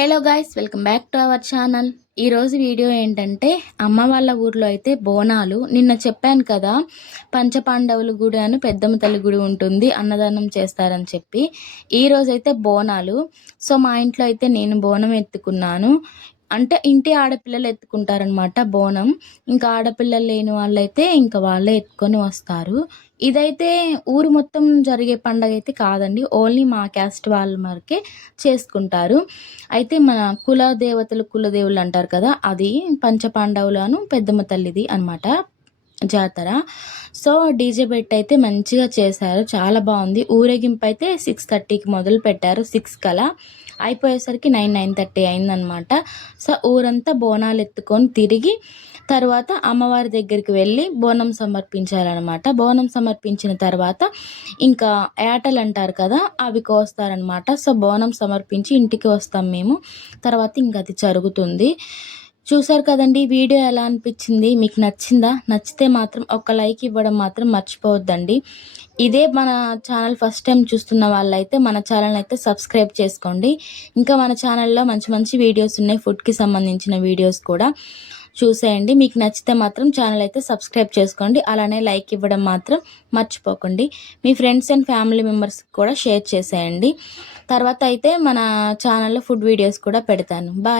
Hello guys, welcome back to our channel. ఈరోజు video ఏంటంటే అమ్మ వాళ్ళ ఊర్లో అయితే బోనాలు. నిన్న చెప్పాను కదా, పంచపాండవుల గుడి అని పెద్దమ్మ తల్లి గుడి ఉంటుంది, అన్నదానం చేస్తారని చెప్పి. ఈరోజు అయితే బోనాలు. సో మా ఇంట్లో అయితే నేను బోనం ఎత్తుకున్నాను. అంటే ఇంటి ఆడపిల్లలు ఎత్తుకుంటారనమాట బోనం. ఇంకా ఆడపిల్లలు లేని వాళ్ళైతే ఇంకా వాళ్ళే ఎత్తుకొని వస్తారు. ఇదైతే ఊరు మొత్తం జరిగే పండగ అయితే కాదండి, ఓన్లీ మా క్యాస్ట్ వాళ్ళ వరకే చేసుకుంటారు. అయితే మన కులదేవులు అంటారు కదా, అది పంచపాండవులను పెద్దమ్మ తల్లిది అనమాట జాతర. సో డీజే పెట్టి అయితే మంచిగా చేశారు, చాలా బాగుంది. ఊరేగింపు అయితే 6:30కి మొదలు పెట్టారు, 6 కలా అయిపోయేసరికి 9:30 అయిందనమాట. సో ఊరంతా బోనాలు ఎత్తుకొని తిరిగి తర్వాత అమ్మవారి దగ్గరికి వెళ్ళి బోనం సమర్పించాలన్నమాట. బోనం సమర్పించిన తర్వాత ఇంకా ఏటలు అంటారు కదా, అవి కోస్తారనమాట. సో బోనం సమర్పించి ఇంటికి వస్తాం మేము. తర్వాత ఇంకా అది జరుగుతుంది. చూసారు కదండి, వీడియో ఎలా అనిపించింది, మీకు నచ్చిందా? నచ్చితే మాత్రం ఒక లైక్ ఇవ్వడం మాత్రం మర్చిపోవద్దండి. ఇదే మన ఛానల్ ఫస్ట్ టైం చూస్తున్న వాళ్ళైతే మన ఛానల్ అయితే సబ్స్క్రైబ్ చేసుకోండి. ఇంకా మన ఛానల్లో మంచి మంచి వీడియోస్ ఉన్నాయి, ఫుడ్కి సంబంధించిన వీడియోస్ కూడా చూసేయండి. మీకు నచ్చితే మాత్రం ఛానల్ అయితే సబ్స్క్రైబ్ చేసుకోండి, అలానే లైక్ ఇవ్వడం మాత్రం మర్చిపోకండి. మీ ఫ్రెండ్స్ అండ్ ఫ్యామిలీ మెంబర్స్కి కూడా షేర్ చేసేయండి. తర్వాత అయితే మన ఛానల్లో ఫుడ్ వీడియోస్ కూడా పెడతాను. బాయ్.